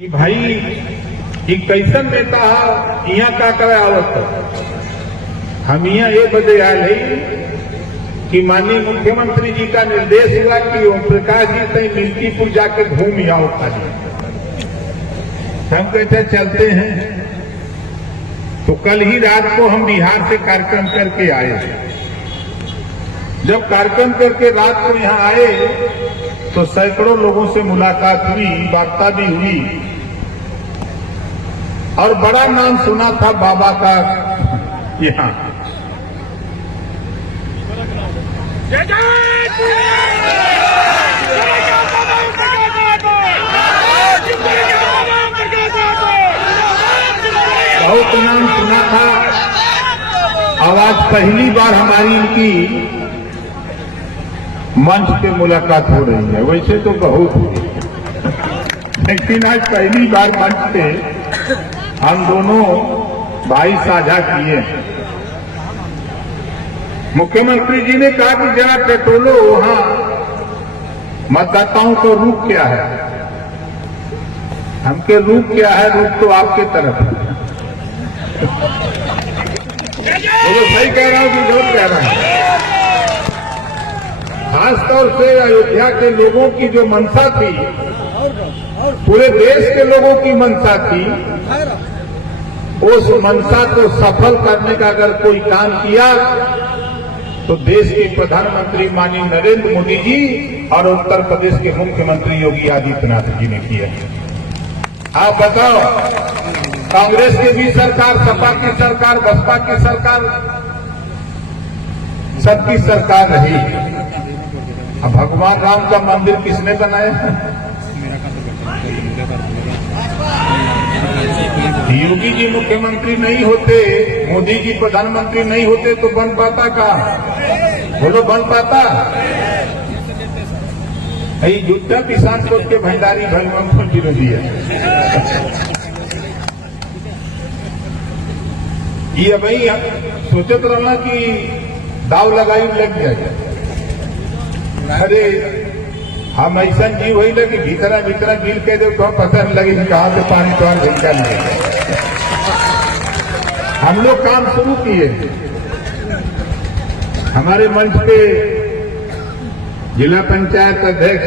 कि भाई ये कैसन नेता यहाँ का करे आवत हम यहाँ ये बदे आए है कि माननीय मुख्यमंत्री जी का निर्देश हुआ कि ओम प्रकाश जी से मिल्कीपुर जाके घूम आओ खाली। हम कहते चलते हैं। तो कल ही रात को हम बिहार से कार्यक्रम करके आए। जब कार्यक्रम करके रात को यहाँ आए तो सैकड़ों लोगों से मुलाकात हुई, वार्ता भी हुई और बड़ा नाम सुना था बाबा का यहाँ। बहुत नाम सुना था और आज पहली बार हमारी इनकी मंच पे मुलाकात हो रही है। वैसे तो बहुत हुई, लेकिन आज पहली बार मंच पे हम दोनों भाई साझा किए। मुख्यमंत्री जी ने कहा कि जरा टटोलो वहां मतदाताओं को रुख क्या है। हमके रुख क्या है? रुख तो आपके तरफ है। तो सही कह रहा हूं कि गलत कह रहा हूं? खासतौर से अयोध्या के लोगों की जो मंशा थी, पूरे देश के लोगों की मंशा थी, उस मंशा को सफल करने का अगर कोई काम किया तो देश के प्रधानमंत्री माननीय नरेंद्र मोदी जी और उत्तर प्रदेश के मुख्यमंत्री योगी आदित्यनाथ जी ने किया। आप बताओ, कांग्रेस की भी सरकार, सपा की सरकार, बसपा की सरकार, सबकी सरकार रही। अब भगवान राम का मंदिर किसने बनाया? योगी जी मुख्यमंत्री नहीं होते, मोदी जी प्रधानमंत्री नहीं होते तो बन पाता कहाँ? बोलो, बन पाता? युद्ध किसान को के भंडारी भगवान विरोधी है। ये भाई सोचत रहना कि दाव लगाई लग जाए। अरे हम ऐसा जीव हुई कि भीतरा भीतरा गिल के दो तो पता नहीं लगे कहां से पानी तो निकल गए। हम लोग काम शुरू किए। हमारे मंच पे जिला पंचायत अध्यक्ष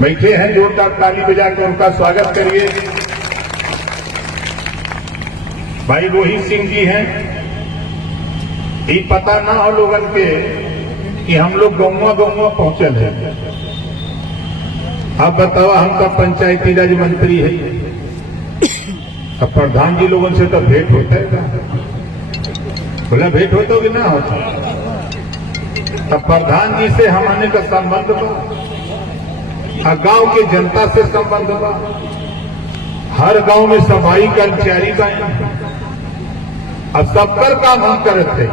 बैठे हैं, जोरदार ताली बजाकर उनका स्वागत करिए। भाई रोहित सिंह जी हैं। ये पता ना हो लोगन के कि हम लोग गौवा गौवा पहुंचल है। अब बताओ, हम का पंचायती राज मंत्री है, अब प्रधान जी लोगों से तो भेंट होता है क्या? बोला भेंट होता हो कि ना होता? तब प्रधान जी से हमारे का संबंध बा, गांव के जनता से संबंध बा। हर गांव में सफाई कर्मचारी का अब सबकर काम हम करते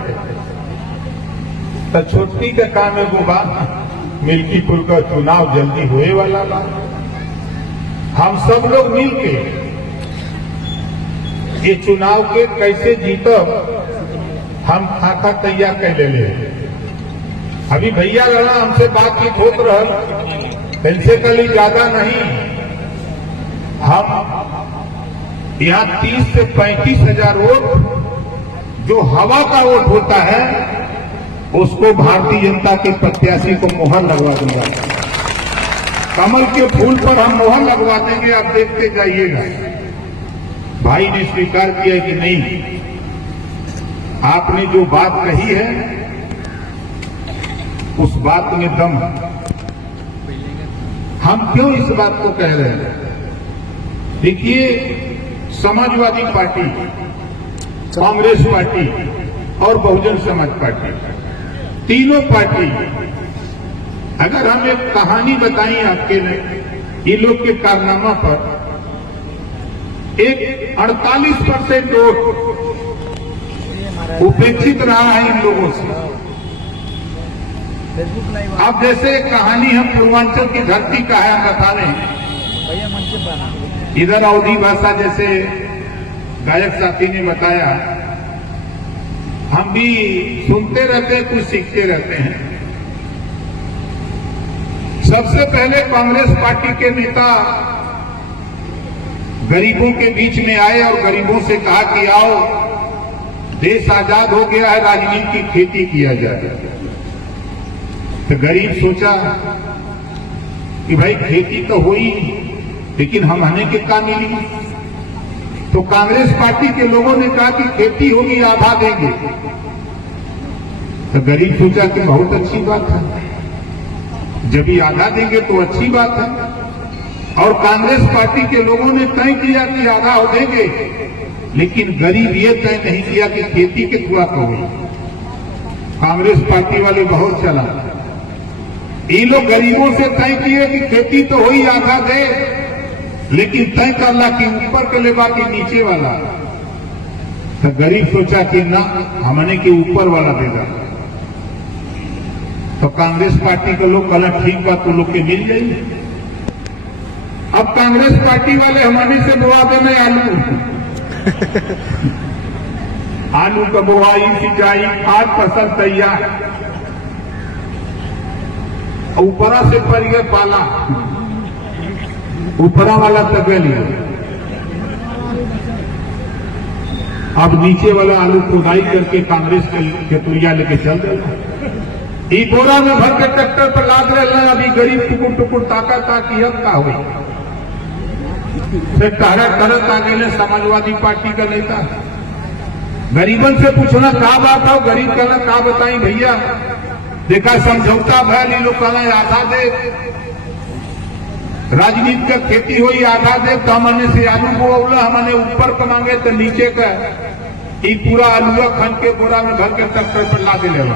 तो छोटी का काम है वो बा, मिल्कीपुर का चुनाव जल्दी होए वाला बा। हम सब लोग मिलके ये चुनाव के कैसे जीतब हम खाका तैयार कर ले। अभी भैया लड़ा हमसे बातचीत होत रहा, इनसे कल ज्यादा नहीं। हम यहाँ 30 से 35 हजार वोट जो हवा का वोट होता है उसको भारतीय जनता के प्रत्याशी को मोहर लगवा दूंगा। कमल के फूल पर हम मोहर लगवा देंगे, आप देखते जाइएगा। भाई ने स्वीकार किया कि नहीं, आपने जो बात कही है उस बात में दम है। हम क्यों इस बात को कह रहे हैं? देखिए, समाजवादी पार्टी, कांग्रेस पार्टी और बहुजन समाज पार्टी, तीनों पार्टी, अगर हम एक कहानी बताएं आपके लिए, ये लोग के कारनामा पर एक 48% वोट उपेक्षित रहा है इन लोगों से। अब जैसे कहानी हम पूर्वांचल की धरती का है, हम बता रहे हैं। इधर अवधी भाषा जैसे गायक साथी ने बताया, हम भी सुनते रहते हैं, कुछ सीखते रहते हैं। सबसे पहले कांग्रेस पार्टी के नेता गरीबों के बीच में आए और गरीबों से कहा कि आओ, देश आजाद हो गया है, राजनीति की खेती किया जाए। तो गरीब सोचा कि भाई खेती तो हुई, लेकिन हमने कितना मिली? तो कांग्रेस पार्टी के लोगों ने कहा कि खेती होगी, आधा देंगे। तो गरीब सोचा कि बहुत अच्छी बात है, जब ही आधा देंगे तो अच्छी बात है। और कांग्रेस पार्टी के लोगों ने तय किया कि आधा हो देंगे, लेकिन गरीब ये तय नहीं किया कि खेती कितना होगी। कांग्रेस पार्टी वाले बहुत चला, ये लोग गरीबों से तय किए कि खेती तो हुई, आधा दे, लेकिन तय करला कि ऊपर के लेवा कि नीचे वाला। तो गरीब सोचा कि ना, हमने के ऊपर वाला देगा। तो कांग्रेस पार्टी के लोग कहला ठीक बात, तो लोग के मिल जाएंगे। अब कांग्रेस पार्टी वाले हमारे से बोआ देने आलू आलू का बोआई, सिंचाई, खाद, फसल तैयार, ऊपरा से पर गया पाला, ऊपरा वाला तबे लिया। अब नीचे वाला आलू खुदाई करके कांग्रेस के तुरिया लेके चल देगा। ई बोरा में भर के ट्रैक्टर पर लाद रहे। अभी गरीब टुकुर टुकुर ताकत की अब का हुई। फिर करत आ गए समाजवादी पार्टी का नेता। गरीबन से पूछना का बात हो, गरीब कहना का बताई भैया, देखा समझौता भैल, लोग कहना आधा दे, राजनीति का खेती हुई, आधा दे। तो हमने से आलू बोला, हमने ऊपर का मांगे तो नीचे का पूरा आलूआ खन के बोरा में भर के ट्रैक्टर पर ला दे लेवा।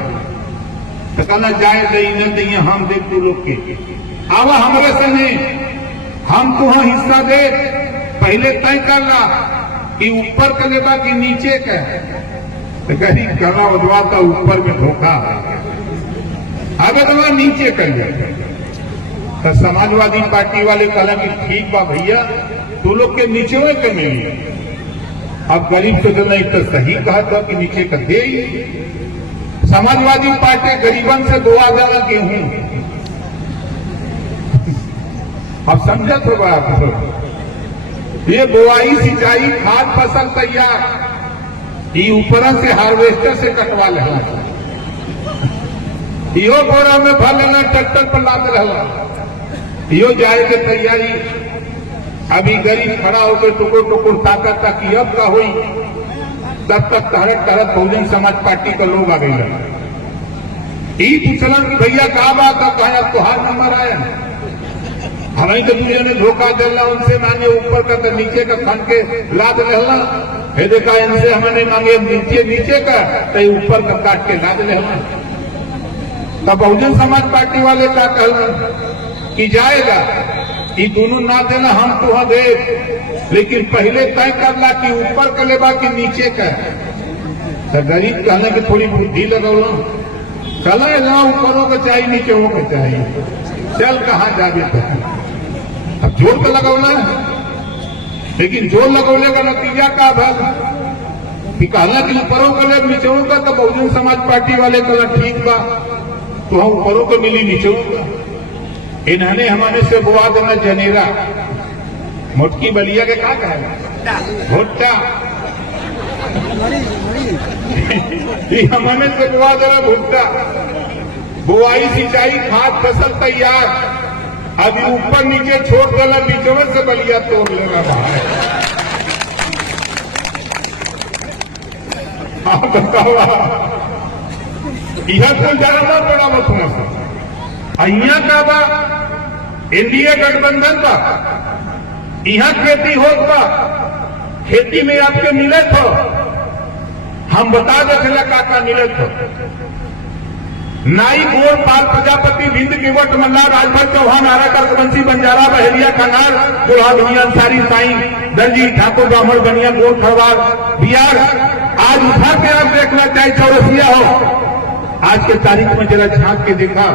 तो कहना जाए नहीं दिए, हम दे तू लोग के आवा हमारे से नहीं, हम तो हाँ हिस्सा दे, पहले तय कर ला कि ऊपर का लेवा कि नीचे का। तो गरीब कहना उदवा था ऊपर में धोखा है, अगर तो नीचे कर जाए। तो समाजवादी पार्टी वाले कहला कि ठीक बा भैया, तू लोग के नीचे में कमेंगे। अब गरीब से तो नहीं तो सही कहा था कि नीचे का दे। समाजवादी पार्टी गरीबन से गोवा देना गेहूं। अब समझत होगा आप, ये बुआई, सिंचाई, खाद, फसल तैयार, ये ऊपर से हार्वेस्टर से कटवा लेना, यो बोरा में भर लेना, ट्रैक्टर पर लाद रहला, यो जाए के तैयारी। अभी गरीब खड़ा होकर टुकुर टुकुर ताकत की अब का हुई, तब तक तहरत तहरत बहुजन समाज पार्टी का लोग आ गई। ई पूछला कि भैया का बात है, कहा तुहार नंबर आया, हमें तो दूसरे ने धोखा दिला, उनसे मांगे ऊपर का तो नीचे का खन के लाद रहला। हे देखा इनसे हमने मांगे नीचे का तो ऊपर का काट के लाद रहला। तब बहुजन समाज पार्टी वाले का कहना कि जाएगा, ये दोनों ना देना, हम तो हाँ दे, लेकिन पहले तय करला कि ऊपर का लेवा कि नीचे का। तो गरीब कहने की थोड़ी बुद्धि लगौला, चला ना ऊपरों का चाहिए, नीचे हो के चाहिए, चल कहाँ जावे। अब जोर तो लगौला, लेकिन जोर लगौले का नतीजा का भला कि कहला कि ऊपरों का ले नीचों का। तो बहुजन समाज पार्टी वाले कहला ठीक बा, तो हम ऊपरों को मिली नीचों का। इन्होंने हमारे से बुआ देना जनेरा, मोटकी बलिया के क्या कहा भुट्टा, हमने से बुआ देना भुट्टा। बुआई, सिंचाई, खाद, फसल तैयार, अभी ऊपर नीचे छोड़ देना, बीचों से बलिया तोड़ लेना बाहर। आप बताओ, यह तो जाना पड़ा मत अहिया का बा एनडीए गठबंधन बा, यहां खेती होत बा, खेती में आपके मिले तो हम बता देला का मिले तो नाई, गोड़, पाल, प्रजापति, बिंद, किवट, मल्ला, राजभर, चौहान, आरा, करकवंशी, बंजारा, बहेरिया, कनार, कोल्हा, दुनिया, अंसारी, साई, दर्जी, ठाकुर, ब्राह्मण, बनिया, गोड़, खरवार, बिहार। आज उठा के आप देखना चाहे चौरसिया हो, आज के तारीख में जरा झांक के देखा,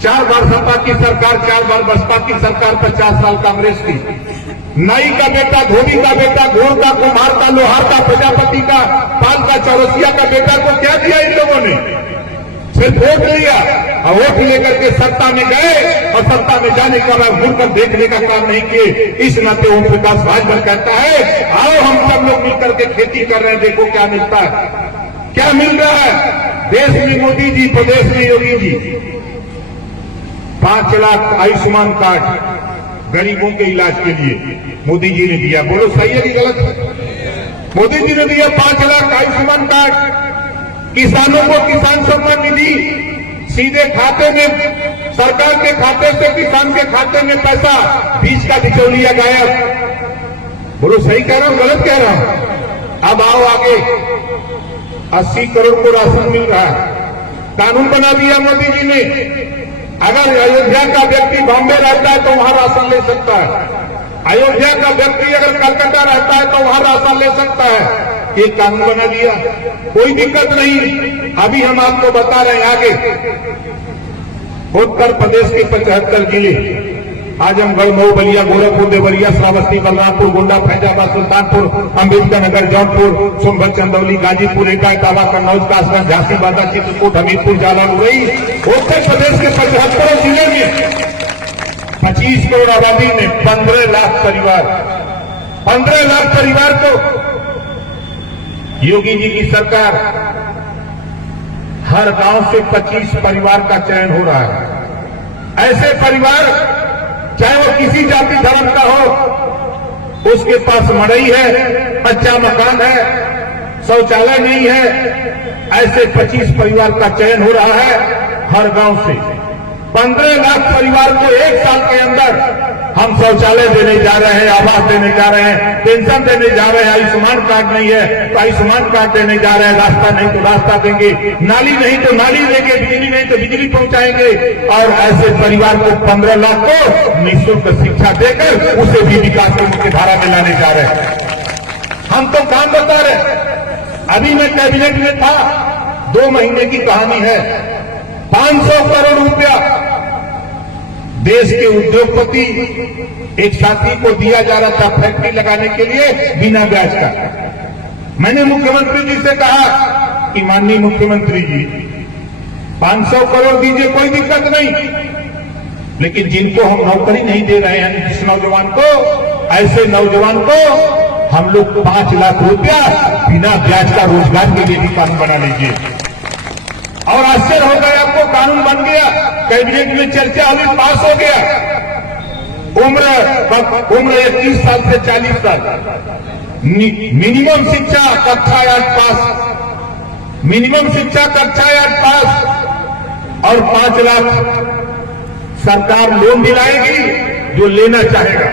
4 बार सपा की सरकार, 4 बार बसपा की सरकार, 50 साल कांग्रेस की। नाई का बेटा, धोबी का बेटा, घोड़ का, कुम्हार का, लोहार का, प्रजापति का, पाल का, चौरसिया का बेटा को क्या दिया इन लोगों ने? सिर्फ वोट लिया और वोट लेकर के सत्ता में गए और सत्ता में जाने का बाद मुड़कर देखने का काम नहीं किए। इस नाते ओम प्रकाश भाजपा कहता है, आओ हम सब लोग मिलकर के खेती कर रहे हैं, देखो क्या मिलता है। क्या मिल रहा है? देश में मोदी जी, प्रदेश में योगी जी। 5 लाख आयुष्मान कार्ड गरीबों के इलाज के लिए मोदी जी ने दिया। बोलो सही है कि गलत? मोदी जी ने दिया 5 लाख आयुष्मान कार्ड। किसानों को किसान सम्मान निधि सीधे खाते में, सरकार के खाते से किसान के खाते में पैसा, बीच का बिचौलिया गायब। बोलो सही कह रहा हूं गलत कह रहा हूं? अब आओ आगे, 80 करोड़ को राशन मिल रहा है। कानून बना दिया मोदी जी ने, अगर अयोध्या का व्यक्ति बॉम्बे रहता है तो वहां राशन ले सकता है। अयोध्या का व्यक्ति अगर कलकत्ता रहता है तो वहां राशन ले सकता है। ये कानून बना दिया, कोई दिक्कत नहीं। अभी हम आपको बता रहे हैं आगे, उत्तर प्रदेश के 75 जिले, आजमगढ़, मऊ, बलिया, गोरखपुर, देवरिया, श्रावस्ती, बलरामपुर, गोंडा, फैजाबाद, सुल्तानपुर, अम्बेडकर नगर, जौनपुर, सोनभद्र, चंदौली, गाजीपुर, एटा, इटावा, कन्नौज, कासगंज, झांसी, बांदा, चित्रकूट, हमीरपुर, जालौन, मुरई, उत्तर प्रदेश के 75 जिले में 25 करोड़ आबादी में 15 लाख परिवार, 15 लाख परिवार को योगी जी की सरकार हर गांव से 25 परिवार का चयन हो रहा है। ऐसे परिवार, चाहे वो किसी जाति धर्म का हो, उसके पास मड़ई है, कच्चा मकान है, शौचालय नहीं है, ऐसे 25 परिवार का चयन हो रहा है हर गांव से। 15 लाख परिवार को 1 साल के अंदर हम शौचालय देने जा रहे हैं, आवास देने जा रहे हैं, पेंशन देने जा रहे हैं। आयुष्मान कार्ड नहीं है तो आयुष्मान कार्ड देने जा रहे हैं, रास्ता नहीं तो रास्ता देंगे, नाली नहीं तो नाली देंगे, बिजली नहीं तो बिजली पहुंचाएंगे। और ऐसे परिवार को 15 लाख को निःशुल्क शिक्षा देकर उसे भी विकास की मुख्य धारा में लाने जा रहे हैं। हम तो काम बता रहे हैं। अभी मैं कैबिनेट में था, 2 महीने की कहानी है। 500 करोड़ रुपया देश के उद्योगपति एक साथी को दिया जा रहा था फैक्ट्री लगाने के लिए बिना ब्याज का। मैंने मुख्यमंत्री जी से कहा कि माननीय मुख्यमंत्री जी, 500 करोड़ दीजिए, कोई दिक्कत नहीं, लेकिन जिनको हम नौकरी नहीं दे रहे हैं, जिस नौजवान को, ऐसे नौजवान को हम लोग 5 लाख रुपया बिना ब्याज का रोजगार के लिए भी कानून बना लीजिए। और आश्चर्य हो गया, आपको कानून बन गया, कैबिनेट में चर्चा अभी पास हो गया। उम्र 21 साल से 40 साल, मिनिमम शिक्षा कक्षा 8 पास, मिनिमम शिक्षा कक्षा 8 पास, और 5 लाख सरकार लोन दिलाएगी जो लेना चाहेगा,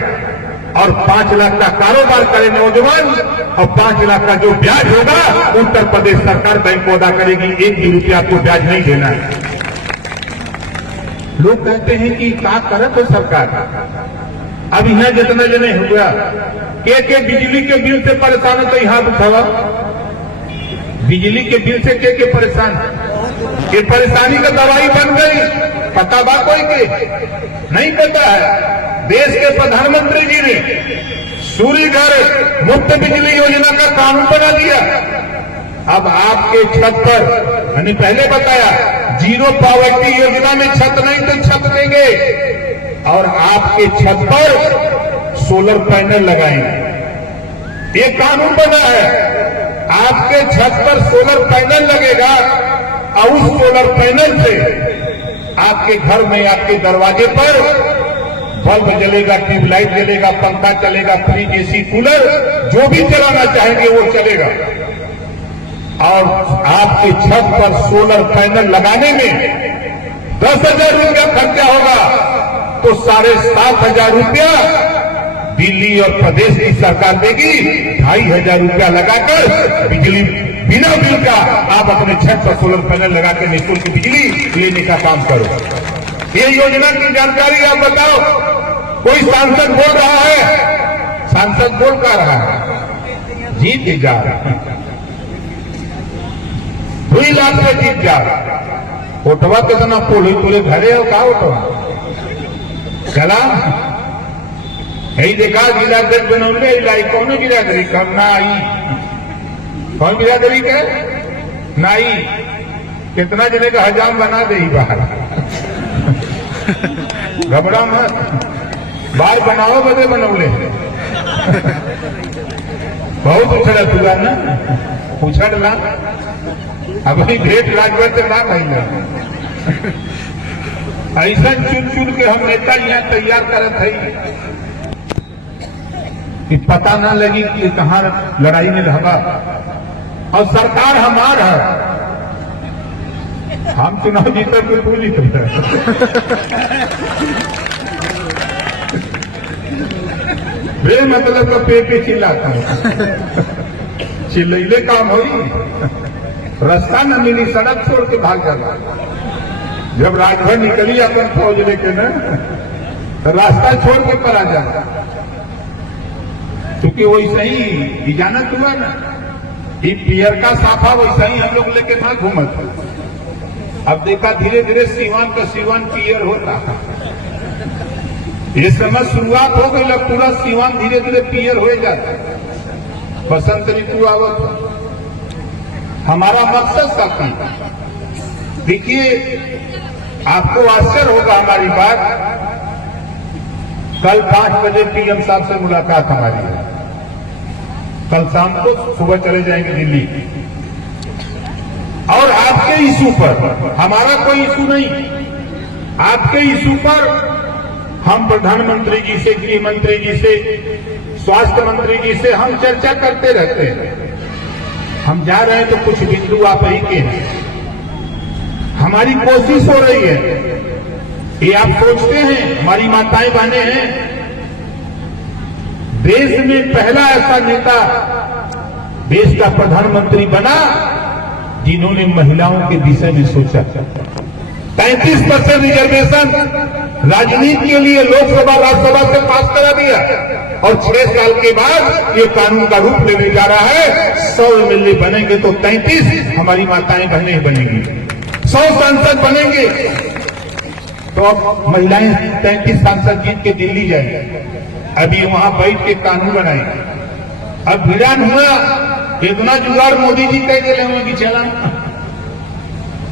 और 5 लाख का कारोबार करे नौजवान, और 5 लाख का जो ब्याज होगा उत्तर प्रदेश सरकार बैंक को अदा करेगी। 1 भी रुपया को ब्याज नहीं देना है। लोग कहते हैं कि क्या करत है सरकार। अब यहां जितना जने हो गया के बिजली के बिल से परेशान है तो यहां उठावा, बिजली के बिल से के परेशान, ये परेशानी का दवाई बन गई। पता बा कोई के नहीं पता है। देश के प्रधानमंत्री जी ने सूर्य घर मुफ्त बिजली योजना का कानून बना दिया। अब आपके छत पर, मैंने पहले बताया, 0 पॉवर्टी योजना में छत नहीं तो छत देंगे, और आपके छत पर सोलर पैनल लगाएंगे। ये कानून बना है, आपके छत पर सोलर पैनल लगेगा, और उस सोलर पैनल से आपके घर में, आपके दरवाजे पर बल्ब जलेगा, ट्यूबलाइट जलेगा, पंखा चलेगा, फ्रिज, एसी, कूलर, जो भी चलाना चाहेंगे वो चलेगा। और आपके छत पर सोलर पैनल लगाने में 10,000 रुपया खर्चा होगा, तो 7,500 रुपया दिल्ली और प्रदेश की सरकार देगी। 2,500 रुपया लगाकर बिजली बिना बिल का आप अपने छत पर सोलर पैनल लगा के निःशुल्क बिजली लेने का काम करो। ये योजना की जानकारी आप बताओ। कोई सांसद बोल रहा है, सांसद बोल का रहा है, जीत जा रहा है, 2 लाख से जीत जा रहा है। ओटवा कितना पोल तुले घरे हो, का ओटवा कलाम यही देखा। गिरादरी बनौले लाई, कौन गिरादरी कम ना आई, कौन बिरादरी के नाई, कितना जने का हजाम बना दे ही बाहर। घबरा मत, बार बनाओ बदे बनौले बहुत उछड़ा तुला ना, उछड़ ला अभी भेंट लागत ना महिला। ऐसा चुन चुन के हम नेता यहाँ तैयार करत है कि पता ना लगी कि कहाँ लड़ाई में रहबा। और सरकार हमार है, हम चुनाव जीतर के तू जीत बे मतलब का पे चिल्लाता चिल्ले काम हो रास्ता न मिली, सड़क छोड़ के भाग जाता। जब राजभर निकली अपन फौज लेके ना तो रास्ता छोड़ के पर आ जाता, क्योंकि वैसे ही इजाजत हुआ ना, ये पियर का साफा वैसा ही हम लोग लेके ना घूमत। अब देखा धीरे धीरे सीवान का सीवान पियर होता, ये समय शुरुआत हो गई, पूरा सीवान धीरे धीरे पियर हो जाता। बसंत ऋतु आवत, हमारा मकसद साथी देखिए, आपको आश्चर्य होगा हमारी बात। कल 5 बजे पीएम साहब से मुलाकात हमारी है, कल शाम को सुबह चले जाएंगे दिल्ली। और आपके इशू पर, हमारा कोई इशू नहीं, आपके इशू पर हम प्रधानमंत्री जी से, गृह मंत्री जी से, स्वास्थ्य मंत्री जी से हम चर्चा करते रहते हैं। हम जा रहे हैं तो कुछ बिंदु आप ही के हैं, हमारी कोशिश हो रही है। ये आप सोचते हैं हमारी माताएं बहनें हैं, देश में पहला ऐसा नेता देश का प्रधानमंत्री बना जिन्होंने महिलाओं के विषय में सोचा। 35% रिजर्वेशन राजनीति के लिए लोकसभा राज्यसभा से पास करा दिया, और 6 साल के बाद ये कानून का रूप लेने जा रहा है। 100 एमएलए बनेंगे तो 33 हमारी माताएं बहनें बनेंगी, 100 सांसद बनेंगे तो अब महिलाएं 33 सांसद जीत के दिल्ली जाएंगे। अभी वहां बैठ के कानून बनाएंगे। अब भिड़ान हुआ, इतना जुगाड़ मोदी जी कह दे रहे कि चला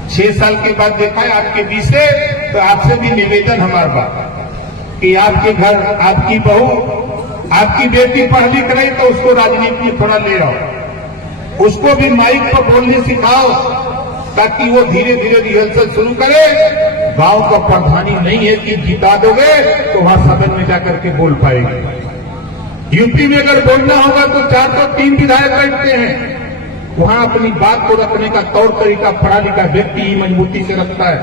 6 साल के बाद देखा है आपके बीच से, तो आपसे भी निवेदन हमारा बात कि आपके घर आपकी बहू, आपकी बेटी पढ़ लिख रही तो उसको राजनीति में थोड़ा ले आओ, उसको भी माइक पर बोलने सिखाओ, ताकि वो धीरे धीरे रिहर्सल शुरू करे। गांव का प्रधानी नहीं है कि जिता दोगे तो वहां सदन में जाकर के बोल पाएंगे। यूपी में अगर बोलना होगा तो 403 विधायक बैठते हैं, वहां अपनी बात को रखने का तौर तरीका पढ़ा लिखा व्यक्ति ही मजबूती से रखता है।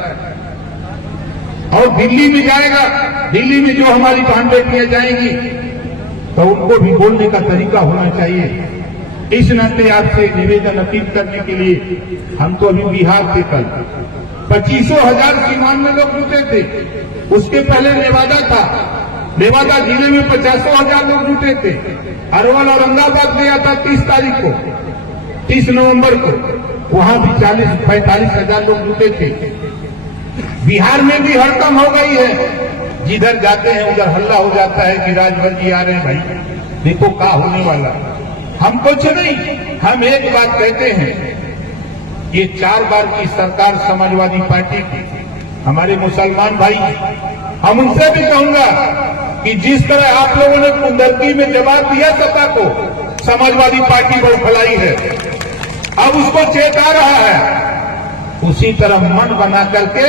और दिल्ली में जाएगा, दिल्ली में जो हमारी बहन बेटियां जाएंगी तो उनको भी बोलने का तरीका होना चाहिए। इस नाते आपसे निवेदन अपील करने के लिए, हम तो अभी बिहार से कल 25,000 सीमान में लोग जुटे थे, उसके पहले नेवादा था, नेवादा जिले में 50,000 लोग जुटे थे। अरवल औरंगाबाद गया था 30 तारीख को, 30 नवंबर को, वहां भी 40-45,000 लोग जुटे थे। बिहार में भी हड़कंप हो गई है, जिधर जाते हैं उधर हल्ला हो जाता है कि राजभर जी आ रहे हैं, भाई देखो क्या होने वाला। हम कुछ नहीं, हम एक बात कहते हैं, ये 4 बार की सरकार समाजवादी पार्टी की, हमारे मुसलमान भाई, हम उनसे भी कहूंगा कि जिस तरह आप लोगों ने कुंदरकी में जवाब दिया सत्ता को, समाजवादी पार्टी बौखलाई है, अब उसको चेता रहा है, उसी तरह मन बना करके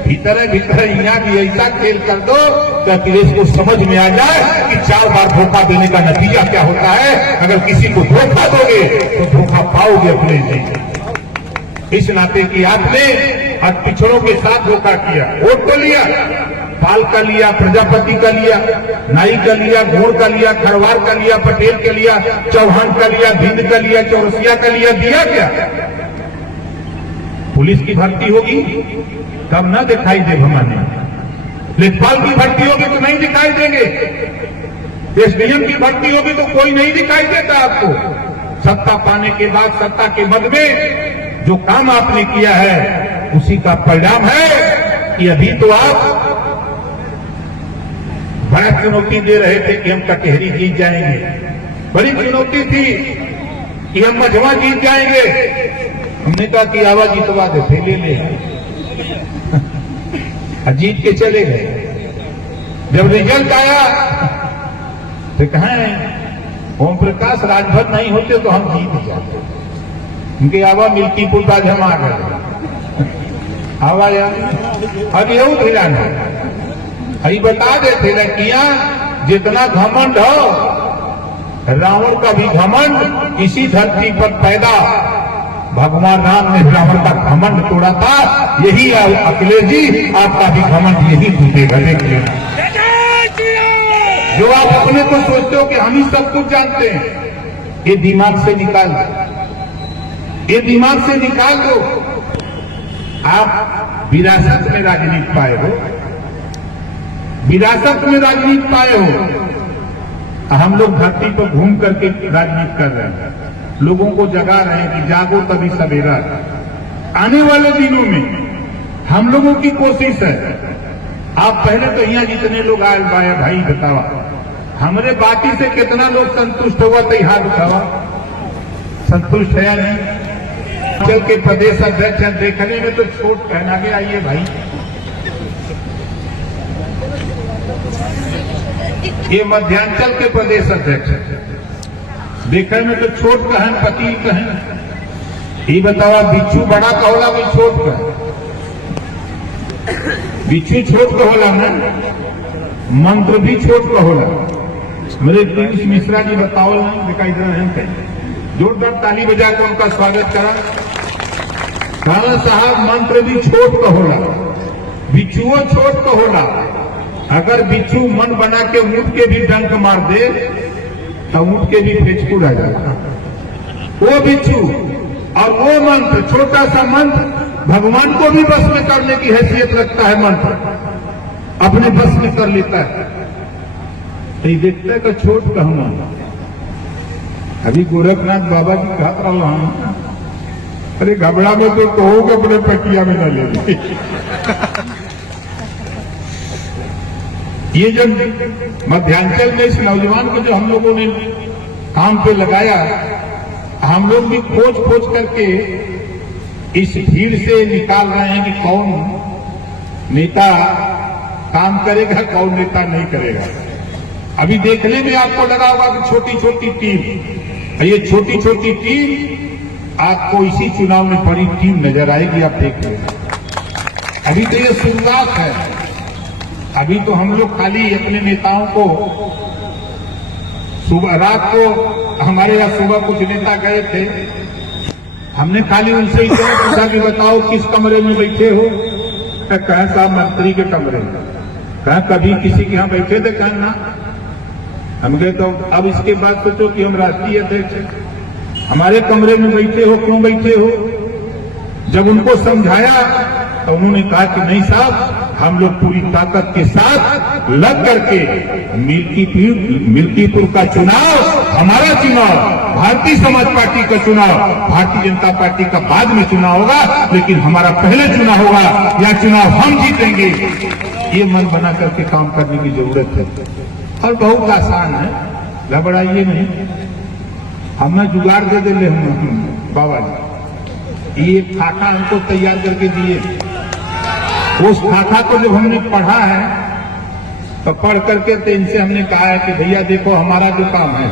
भीतर भीतर यहाँ भी ऐसा खेल कर दो कि अखिलेश को समझ में आ जाए कि 4 बार धोखा देने का नतीजा क्या होता है। अगर किसी को धोखा दोगे तो धोखा पाओगे अपने से। इस नाते की आपने आज पिछड़ों के साथ धोखा किया, वोट को लिया, पाल का लिया, प्रजापति का लिया, नाई का लिया, गोड़ का लिया, खरवार का लिया, पटेल का लिया, चौहान का लिया, भिंड का लिया, चौरसिया का लिया, दिया क्या? पुलिस की भर्ती होगी तब ना दिखाई दे हमारे, लेखपाल की भर्ती होगी तो नहीं दिखाई देंगे, एसडीएम की भर्ती होगी तो कोई नहीं दिखाई देता आपको। सत्ता पाने के बाद, सत्ता के मद में जो काम आपने किया है उसी का परिणाम है कि अभी तो आप बड़ा चुनौती दे रहे थे कि हम कटहरी जीत जाएंगे, बड़ी चुनौती थी कि हम मझवा जीत जाएंगे, हमने कहा कि आवाज जितवा देते, ले ले। जीत के चले गए। जब रिजल्ट आया तो कहें ओम प्रकाश राजभर नहीं होते तो हम जीत जाते। उनके आवा मिल्कीपुर का हम आ गए। आवा यार अब यू धिराना अभी बता देते लड़कियां जितना घमंड हो, रावण का भी घमंड इसी धरती पर पैदा। भगवान राम ने रावण का घमंड तोड़ा था, यही अखिलेश जी आपका भी घमंड यही टूटेगा। देख लेना, जो आप अपने को सोचते हो कि हम ही सब कुछ जानते हैं, ये दिमाग से निकाल दो, ये दिमाग से निकाल दो। आप विरासत में राजनीति पाए हो, विरासत में राजनीति पाए हो। हम लोग धरती पर घूम करके राजनीति कर रहे हैं, लोगों को जगा रहे हैं कि जागो तभी सवेरा। आने वाले दिनों में हम लोगों की कोशिश है, आप पहले तो यहाँ जितने लोग आए बाए भाई बतावा, हमारे बाकी से कितना लोग संतुष्ट हुआ तो हाथ उठावा। संतुष्ट है या नहीं? चल के प्रदेश अध्यक्ष देखने में तो छोट पहना के आइए भाई। ये मध्यांचल के प्रदेश अध्यक्ष देखने में तो छोट कहन पति कहन। ये बतावा बिच्छू बड़ा कहोला भी छोट कह, बिच्छू छोट कहोला ना, मंत्र भी छोट कहोला। मेरे प्रिंस मिश्रा जी बताओ ना, दिखाई दे रहे हैं, जोरदार ताली बजा कर उनका स्वागत करा। काला साहब मंत्र भी छोट कहोला, बिच्छुओ छोट कहोला। अगर बिच्छू मन बना के ऊँट के भी डंक मार दे तो ऊँट के भी फेचकू रह जाता। वो बिच्छू और वो मंत्र, छोटा सा मंत्र भगवान को भी बस में करने की हैसियत रखता है। मंत्र अपने बस में कर लेता है। तो देखता है कि छोट कहूँ। अभी गोरखनाथ बाबा जी कहा रहा, अरे घबरा में तो कहो कि अपने पटिया में न ले। ये जब मध्यांचल में इस नौजवान को जो हम लोगों ने काम पे लगाया, हम लोग भी खोज खोज करके इस भीड़ से निकाल रहे हैं कि कौन नेता काम करेगा, कौन नेता नहीं करेगा। अभी देखने में आपको लगा होगा कि छोटी छोटी टीम, ये छोटी छोटी टीम आपको इसी चुनाव में बड़ी टीम नजर आएगी। आप देख लें, अभी तो ये शुरुआत है। अभी तो हम लोग खाली अपने नेताओं को सुबह रात को हमारे यहाँ सुबह कुछ नेता गए थे, हमने खाली उनसे इतना पूछा कि बताओ किस कमरे में बैठे हो? कहा साहब मंत्री के कमरे में। कहा कभी किसी के यहाँ बैठे थे? कहा ना। हम कहे तो अब इसके बाद सोचो कि हम राष्ट्रीय अध्यक्ष हमारे कमरे में बैठे हो, क्यों बैठे हो? जब उनको समझाया तो उन्होंने कहा कि नहीं साहब, हम लोग पूरी ताकत के साथ लग करके मिल्कीपुर का चुनाव हमारा चुनाव, भारतीय समाज पार्टी का चुनाव, भारतीय जनता पार्टी का बाद में चुनाव होगा, लेकिन हमारा पहले चुनाव होगा, यह चुनाव हम जीतेंगे। ये मन बना करके काम करने की जरूरत है और बहुत आसान है, घबराइए नहीं। हमने जुगाड़ दे दे ले बाबा जी, ये खाका हमको तैयार करके दिए। उस खाका को जब हमने पढ़ा है तो पढ़ करके तो इनसे हमने कहा है कि भैया देखो हमारा जो काम है,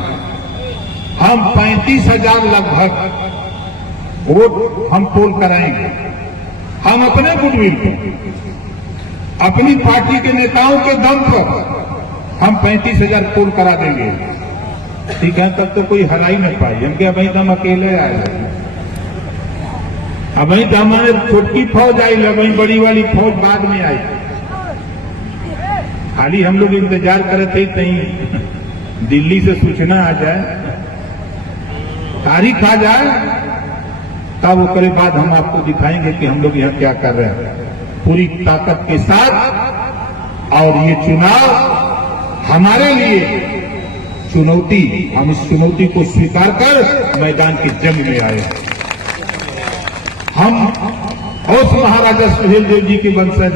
हम 35,000 लगभग वोट हम पोल कराएंगे। हम अपने गुडविल पे, अपनी पार्टी के नेताओं के दम पर हम 35,000 पोल करा देंगे। ठीक है, तब तो कोई हरा ही नहीं पाई। हम क्या भाई तो हम अकेले आए, अब वही तो हमारे छोटकी फौज आई, वही बड़ी वाली फौज बाद में आई। खाली हम लोग इंतजार करते थे कहीं दिल्ली से सूचना आ जाए, तारीख आ जाए, तब उसके बाद हम आपको दिखाएंगे कि हम लोग यहाँ क्या कर रहे हैं पूरी ताकत के साथ। और ये चुनाव हमारे लिए चुनौती, हम इस चुनौती को स्वीकार कर मैदान की जंग में आए। हम उस महाराजा सुहेलदेव जी के वंशज हैं।